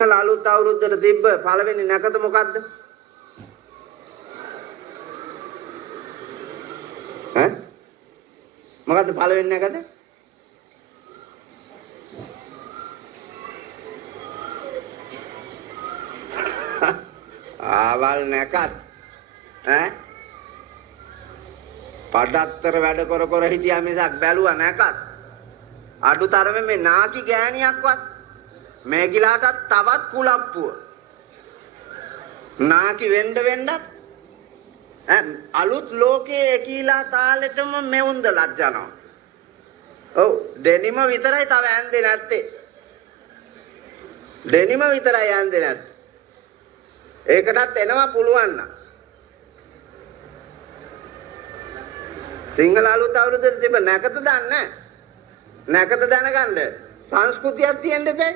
අලුත් අවුරුද්දට තිබ්බ පළවෙනි නැකත මොකද්ද? ඈ? මොකද්ද පළවෙනි නැකත? ආවල් නැකත් ඈ? පඩත්තර වැඩ කර හිටියා මිසක් බැලුවා නැකත්. අඩුතරමේ මේ නාකි ගෑණියක්වත් මේගිලාටත් තවත් කුලප්පුව. නාකි වෙන්නත් අලුත් ලෝකයේ එකීලා තාලෙටම මෙවුන්ද ලැජ්ජනවා. ඔව් දෙනිම විතරයි තව ඇන්දේ නැත්තේ. දෙනිම විතරයි ඇන්දේ නැත්තේ. ඒකටත් එනවා පුළුවන් නම්. සිංහල අලුත් අවුරුද්දේ තිබ්බ නැකත දන්නේ නැහැ. නැකත දැනගන්න සංස්කෘතියක් තියෙන්න බෑ.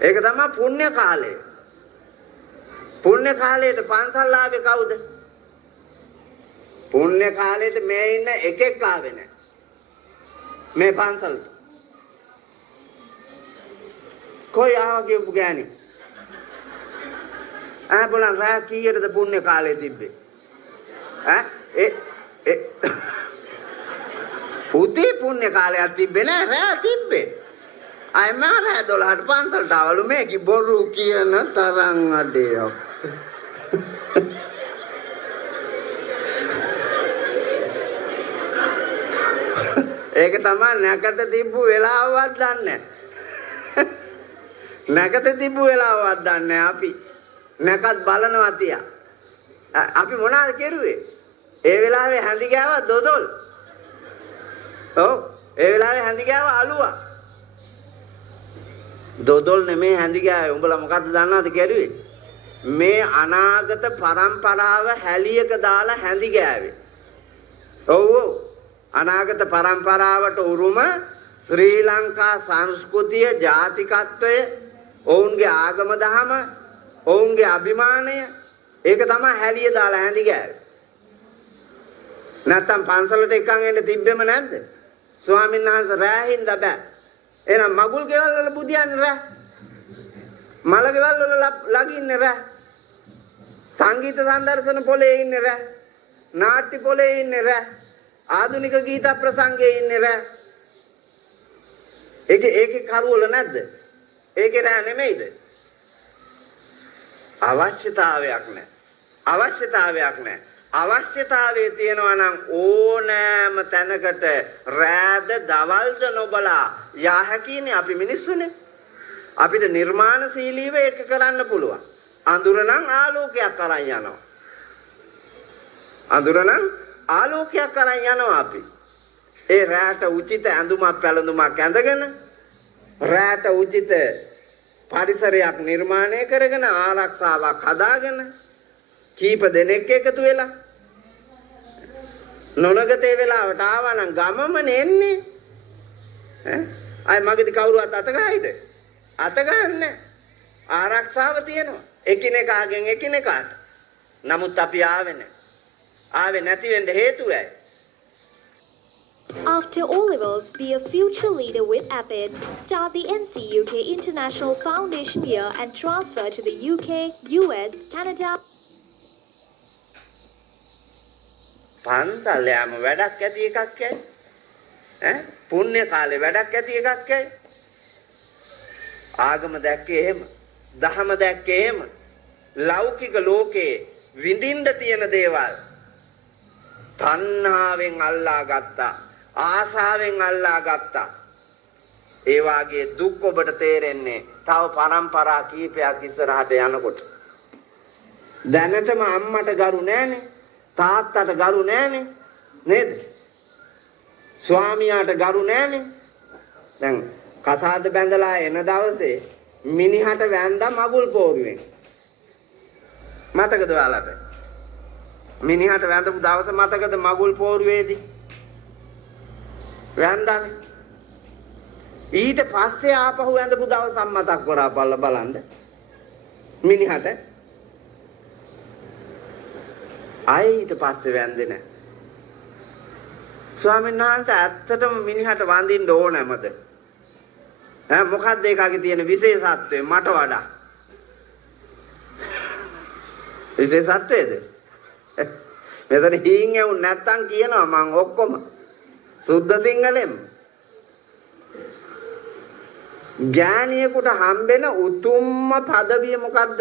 ඒක තමයි පුණ්‍ය කාලය. පුණ්‍ය කාලයට පන්සල් ආවේ කවුද? පුණ්‍ය කාලයට මේ ඉන්න එකෙක් ආවේ නැහැ. මේ පන්සල්. කොයි ආව කියපු ගෑණි? බලන්න රා කීයටද පුණ්‍ය කාලේ තිබ්බේ? උදේ පුණ්‍ය කාලයක් තිබ්බේ නෑ රෑ තිබ්බේ. අය මා රෑ 12ට පන්සල් දාවලු මේකි බොරු කියන තරම් අඩේ. ඒක තමයි නැකත තිබ්බු වෙලාවවත් දන්නේ නැහැ. නැකත තිබ්බු වෙලාවවත් දන්නේ නැහැ අපි. නැකත් බලනවා තියා. අපි මොනවාද කෙරුවේ? ඒ වෙලාවේ හැඳි ගෑවා දොදොල්. ඔව් ඒ වෙලාවේ හැඳි ගෑවා අලුවා. දොදොල් නෙමේ හැඳි ගෑවේ. උඹලා මොකද්ද දන්නවද කෙරුවේ? මේ අනාගත පරම්පරාව හැලියක දාලා හැඳි ගෑවේ. ඔව් ඔව් අනාගත පරම්පරාවට උරුම ශ්‍රී ලංකා සංස්කෘතිය ජාතිකත්වය ඔවුන්ගේ ආගම දහම ඔවුන්ගේ අභිමානය ඒක තමයි හැලිය දාලා හැඳි ගෑවේ. නැත්තම් පන්සලට එකන් එන්න තිබ්බෙම නැද්ද? ස්වාමීන් වහන්සේ රැහින්ද බෑ. එහෙනම් මගුල් ගෙවල් වල බුදියන්නේ රෑ. මල ගෙවල් වල ලගින්නේ රෑ. සංගීත සංදර්ශන පොලේ ඉන්නේ රෑ. නාට්‍ය පොලේ ඉන්නේ රෑ. ආධුනික ගීත ප්‍රසංගයේ ඉන්නේ රෑ. ඒකේ කරුවල නැද්ද? ඒකේ රෑ නෙමෙයිද? අවශ්‍යතාවයක් නැහැ. අවශ්‍යතාවයක් නැහැ. අවශ්‍යතාවයේ තියෙනවා නම් ඕනෑම තැනකට රෑද දවල්ද නොබලා යා හැකිනේ අපි මිනිස්සුනේ. අපිට නිර්මාණශීලීව ඒක කරන්න පුළුවන්. අඳුර නම් ආලෝකයක් අරන් යනවා. අඳුර නම් ආලෝකයක් අරන් යනවා අපි. ඒ රැට උචිත ඇඳුමක් පැළඳුමක් ඇඳගෙන රැට උචිත පරිසරයක් නිර්මාණය කරගෙන ආරක්ෂාවක් හදාගෙන කීප දෙනෙක් එකතු වෙලා නොනගතේ වෙලාවට ආවා නම් ගමම නෙන්නේ. අය මගදී කවුරුවත් අත ගහයිද? අත ගන්නෑ. ආරක්ෂාව තියෙනවා. එකිනෙකාගෙන් එකිනෙකාට. නමුත් අපි ආවේ නැහැ. ආවේ නැති වෙන්න හේතුව ඇයි? After O-levels, be a future leader with APIT. Start the NCUK International Foundation year and transfer to the UK, US, Canada. පන්සල් යාම වැඩක් ඇති එකක් ඇයි? පුණ්‍ය කාලේ වැඩක් ඇති එකක් ඇයි? ආගම දැක්කේ එහෙම. දහම දැක්කේ එහෙම. ලෞකික ලෝකේ විඳින්න තියෙන දේවල් තණ්හාවෙන් අල්ලා ගත්තා. ආසාවෙන් අල්ලා ගත්තා. ඒ වාගේ දුක් ඔබට තේරෙන්නේ තව පරම්පරා කීපයක් ඉස්සරහට යනකොට. දැනටම අම්මට ගරු නැහනේ. තාත්තට ගරු නැහනේ. නේද? ස්වාමියාට ගරු නැහනේ. දැන් කසාද බැඳලා එන දවසේ මිනිහට වැන්දා මගුල් පෝරුවෙන්. මතකද ඔයාලට? මිනිහට වැඳපු දවස මතකද මගුල් පෝරුවේදී? වැන්දානේ. ඊට පස්සේ ආපහු වැඳපු දවසක් මතක් කරලා බලන්න. මිනිහට ආයි ඊට පස්සේ වැන්දේ නැහැ. ස්වාමීන් වහන්සේ ඇත්තටම මිනිහට වඳින්න ඕනෑමද? මොකක්ද ඒකගේ තියෙන විශේෂත්වය මට වඩා? විශේෂත්වයද? මෙතන හීන් යවුන් නැත්තම් කියනවා මං ඔක්කොම සුද්ධ සිංහලෙන්. ඥානියෙකුට හම්බෙන උතුම්ම পদවිය මොකද්ද?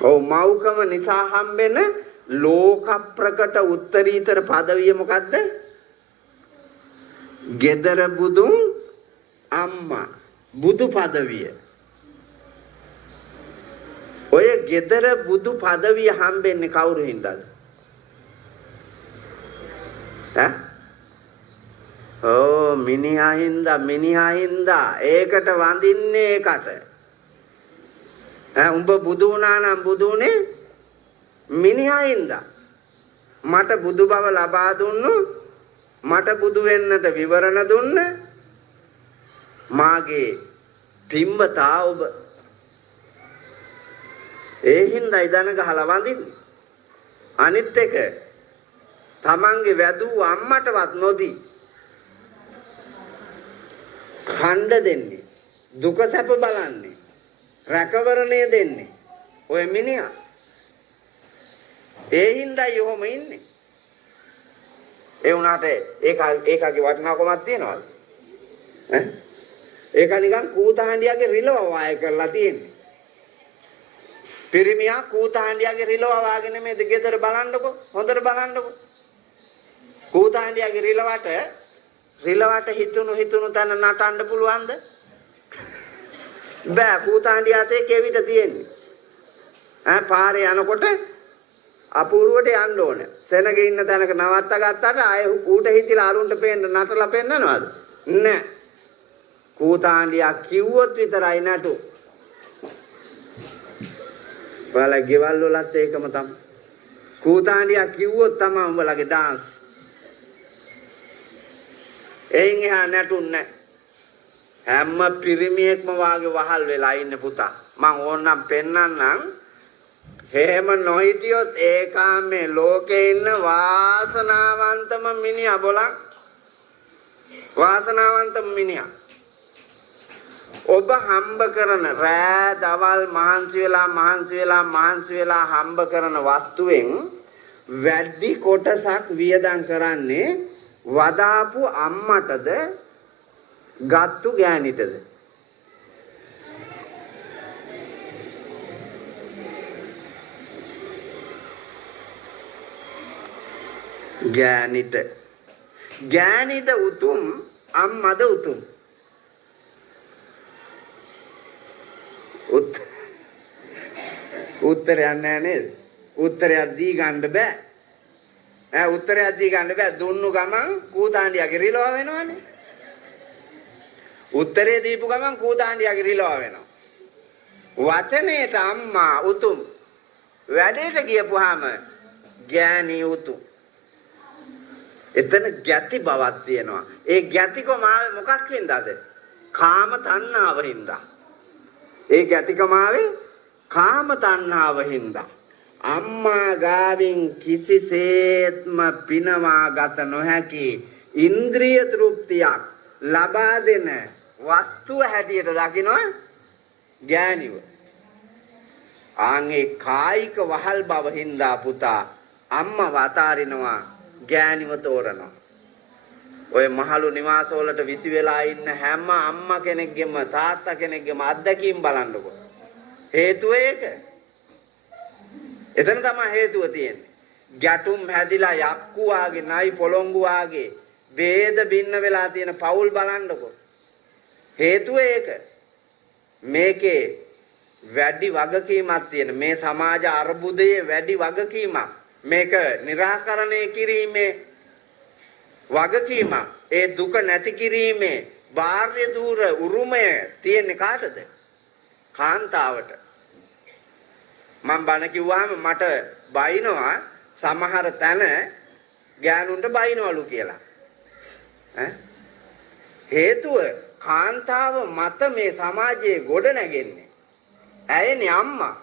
ඔව් මෞකම නිසා හම්බෙන ලෝක ප්‍රකට උත්තරීතර পদවිය මොකද්ද? gedara budun amma බුදු পদවිය. ඔය gedara බුදු পদවිය හම්බෙන්නේ කවුරු හින්දාද? මිනිහා හින්දා ඒකට වඳින්නේ ඒකට. උඹ බුදු වුණා නම් බුදු උනේ මිනිහා හින්දා. මට බුදු බව ලබා දුන්නු මට බුදු වෙන්නට විවරණ දුන්න මාගේ පින්වතා ඔබ. ඒ හින්දා ඉදන ගහලා වඳින්නේ. අනිත් එක තමන්ගේ වැදූ අම්මටවත් නොදී ඛණ්ඩ දෙන්නේ දුක සැප බලන්නේ රැකවරණය දෙන්නේ ඔය මිනිහා. ඒ හින්දා යොම ඉන්නේ. ඒ උනාට ඒකගේ වටිනාකමක් තියනවද? ඒක නිකන් කූතහඬියාගේ රිලව වාය කරලා තියෙන්නේ. පිරිමියා කූතහඬියාගේ රිලව වාගෙන මේ ගෙදර බලන්නකො හොඳට බලන්නකො. කූතහඬියාගේ රිලවට හිතුණු තැන නටන්න පුළුවන්ද? බෑ. කූතහඬියාතේ කෙවිත තියෙන්නේ. පාරේ යනකොට අපූර්වට යන්න ඕනේ. සෙනග ඉන්න තැනක නවත්ත ගත්තාට ආය ඌට හිතිලා අරුන්ට පේන්න නටලා පෙන්නනවද? නෑ. කූතහඬියා කිව්වොත් විතරයි නටු. ඔයාලා ගෙවල් වලත් ඒකම තමයි. කූතහඬියා කිව්වොත් තමයි උඹලගේ ඩාන්ස්. එයින් එහා නැටුන්නේ හැම පිරිමියෙක්ම වාගේ වහල් වෙලා ඉන්න පුතා. මං ඕනනම් පෙන්නන්නම්. එහෙම නොහිටියොත් ඒකාමේ ලෝකේ ඉන්න වාසනාවන්තම මිනිහා බලන්න. වාසනාවන්තම මිනිහා. ඔබ හම්බ කරන රෑ දවල් මහන්සි වෙලා හම්බ කරන වස්තුවෙන් වැඩි කොටසක් වියදම් කරන්නේ වදාපු අම්මටද ගත්තු ගෑනිටද? ගෑනිද උතුම් අම්මද උතුම්? උත්තරයක් නැහැ නේද? උත්තරයක් දී ගන්න බෑ. උත්තරයක් දී ගන්න බෑ. දුන්නු ගමන් කූතහඬියාගේ රිලව වෙනවනේ. උත්තරේ දීපු ගමන් කූතහඬියාගේ රිලව වෙනවා. වචනේට අම්මා උතුම්. වැඩේට ගියපුවාම ගෑණි උතුම්. එතන ගැති බවක් තියෙනවා. ඒ ගැතිකම ආවේ මොකක් හින්දාද? කාම තණ්හාව හින්දා. ඒ ගැතිකම ආවේ කාම තණ්හාව හින්දා. අම්මා ගාවින් කිසිසේත්ම පිනවා ගත නොහැකි ඉන්ද්‍රිය තෘප්තියක් ලබා දෙන වස්තුව හැටියට දකිනවා ගෑණිව. ආන්ගේ කායික වහල් බව හින්දා පුතා අම්මා වතාරිනවා ගෑණිව තෝරනවා. ඔය මහලු නිවාස වලට විසි වෙලා ඉන්න හැම අම්මා කෙනෙක්ගෙම තාත්තා කෙනෙක්ගෙම අත්දැකීම් බලන්නකො. හේතුව ඒක. එතන තමයි හේතුව තියෙන්නේ. ගැටුම් හැදිලා යක්කු වාගේ නයි පොළොංගු වාගේ ભેද බින්න වෙලා තියෙන පවුල් බලන්නකො. හේතුව ඒක. මේකේ වැඩි වගකීමක් තියෙන මේ සමාජ අර්බුදයේ වැඩි වගකීමක්. මේක निराකරණය කිරීමේ වගකීමක්. ඒ දුක නැති කිරීමේ බාහිර දූර උරුමය තියෙන්නේ කාටද? කාන්තාවට. මම බණ කිව්වහම මට බයිනවා සමහර තැන ගෑනුන්ට බයිනවලු කියලා. හේතුව කාන්තාව මත මේ සමාජයේ ගොඩ නැගෙන්නේ. ඇයනේ අම්මා.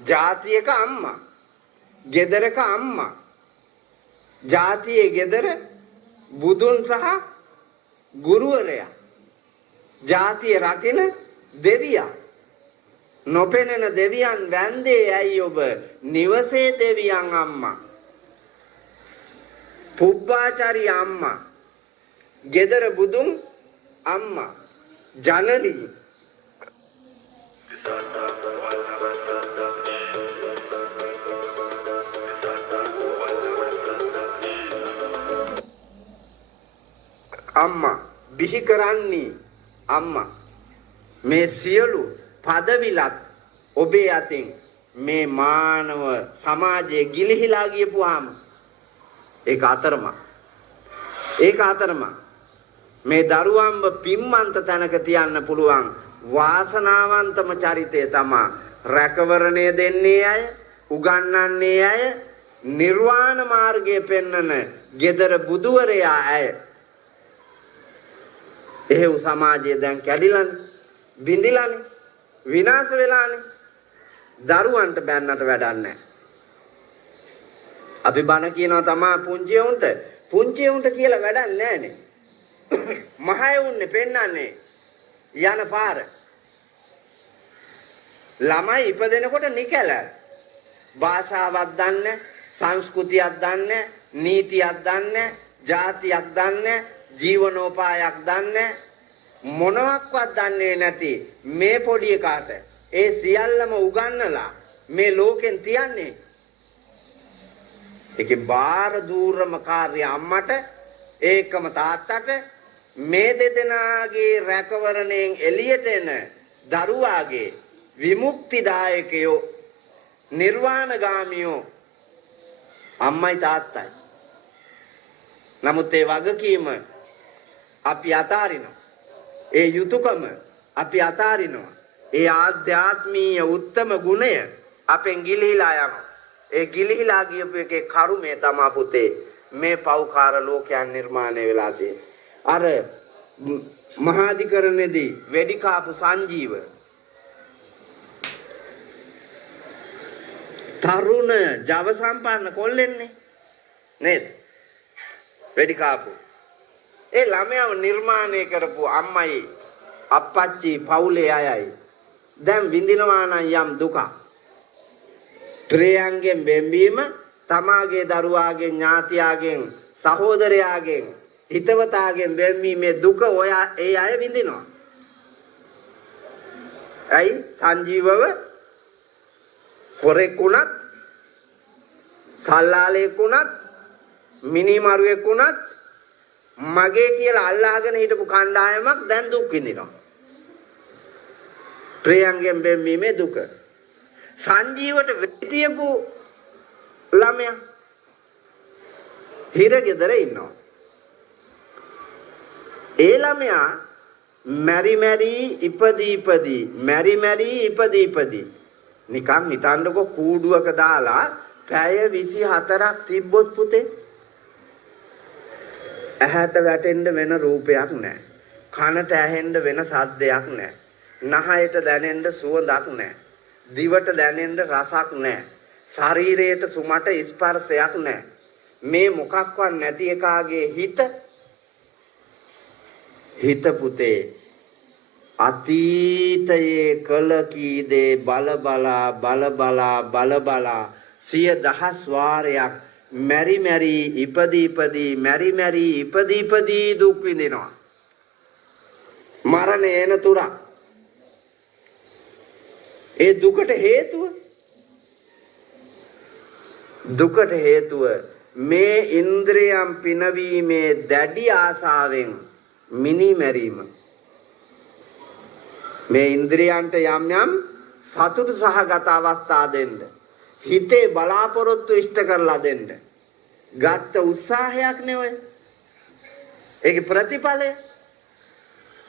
ජාතියක අම්මා. ගෙදරක අම්මා. ජාතියේ ගෙදර බුදුන් සහ ගුරුවරයා ජාතිය රකින දෙවියා නොපෙනෙන දෙවියන් වැන්දේ ඇයි ඔබ නිවසේ දෙවියන් අම්මා පුබ්බාචාරි අම්මා ගෙදර බුදුන් අම්මා ජනනී අම්මා බිහි කරන්නේ අම්මා මේ සියලු පදවිලත් ඔබේ අතින් මේ මානව සමාජයේ ගිලිහිලා ගියපුවාම ඒක අතරම මේ දරුවන්ව පිම්මන්ත තැනක තියන්න පුළුවන් වාසනාවන්තම චරිතය තමයි රැකවරණය දෙන්නේ අය උගන්වන්නේ අය නිර්වාණ මාර්ගය පෙන්වන gedara බුදුවරයා අය එහෙව් සමාජය දැන් කැඩිලානේ බිඳිලානේ විනාශ වෙලානේ දරුවන්ට බැන්නට වැඩක් නැහැ අපි බණ කියනවා තමයි පුංචි උන්ට කියලා වැඩක් නැහැනේ මහය උන්නේ පෙන්නන්නේ යන පාර ළමයි ඉපදෙනකොට නිකල භාෂාවක් දන්නේ සංස්කෘතියක් දන්නේ නීතියක් දන්නේ ජාතියක් දන්නේ ජීවනෝපායක් දන්නේ මොනවත්වත් දන්නේ නැති මේ පොඩි එකාට ඒ සියල්ලම උගන්වලා මේ ලෝකෙන් තියන්නේ ඒකේ බාර දූරම කාර්ය අම්මට ඒකම තාත්තට මේ දෙදෙනාගේ රැකවරණයෙන් එළියට එන දරුවාගේ විමුක්තිදායකයෝ නිර්වාණගාමියෝ අම්මයි තාත්තයි. නමුත් ඒ වගකීම අපි අතාරිනවා. ඒ යුතුයකම අපි අතාරිනවා. ඒ ආධ්‍යාත්මීය උත්තම ගුණය අපෙන් ගිලිහිලා යනවා. ඒ ගිලිහිලා ගියපු එකේ කරුමය තමයි පුතේ මේ පෞකාර ලෝකයන් නිර්මාණය වෙලා තියෙන්නේ. අර මහාධිකරණයේදී වෙඩි කාපු සංජීව තරුණ ජව සම්පන්න කොල්ලෙන්නේ නේද? වෙඩි කාපු ඒ ළමයාව නිර්මාණය කරපු අම්මයි අප්පච්චි පවුලේ අයයි දැන් විඳිනවා නම් යම් දුක ප්‍රියයන්ගෙන් වෙන්වීම තමාගේ දරුවාගේ ඥාතියාගෙන් සහෝදරයාගෙන් හිතවතාගෙන් වෙන්වීමේ දුක ඒ අය විඳිනවා. ඇයි සංජීවව පොරෙක් වුණත් සල්ලාලෙක් වුණත් මිනිමරුවෙක් වුණත් මගේ කියලා අල්ලාගෙන හිටපු කණ්ඩායමක් දැන් දුක් විඳිනවා. ප්‍රියයන්ගෙන් වෙන්වීමේ දුක. සංජීවට වෙතියපු ළමයා හිරගෙදර ඉන්නවා. ඒ ළමයා මැරි ඉපදී නිකන් හිතන්නකෝ කූඩුවක දාලා පැය 24ක් තිබ්බොත් පුතේ ඇහැට වැටෙන්න වෙන රූපයක් නැහැ. කනට ඇහෙන්න වෙන සද්දයක් නැහැ. නහයට දැනෙන්න සුවඳක් නැහැ. දිවට දැනෙන්න රසක් නැහැ. ශරීරයට සුමට ස්පර්ශයක් නැහැ. මේ මොකක්වත් නැති එකාගේ හිත පුතේ අතීතයේ කළ කී දේ බල බලා සිය දහස් වාරයක් මැරි ඉපදී දුක් විඳිනවා. මරණය එන තුරා ඒ දුකට හේතුව මේ ඉන්ද්‍රියම් පිනවීමේ දැඩි ආසාවෙන් මිනි මැරීම. මේ ඉන්ද්‍රියන්ට යම් සතුට සහගත අවස්ථා දෙන්න හිතේ බලාපොරොත්තු ඉෂ්ට කරලා දෙන්න ගත්ත උත්සාහයක් නෙවෙයි. ඒකේ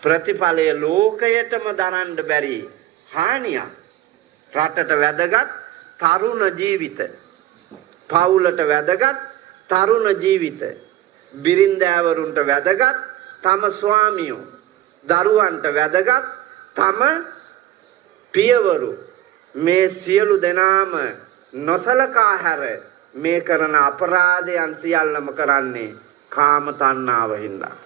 ප්‍රතිඵලය ලෝකයටම දරන්න බැරි හානියක්. රටට වැදගත් තරුණ ජීවිත, පවුලට වැදගත් තරුණ ජීවිත, බිරින්දෑවරුන්ට වැදගත් තම ස්වාමියෝ, දරුවන්ට වැදගත් තම පියවරු, මේ සියලු දෙනාම නොසලකා හැර මේ කරන අපරාධයන් සියල්ලම කරන්නේ කාම තණ්හාව හින්දා.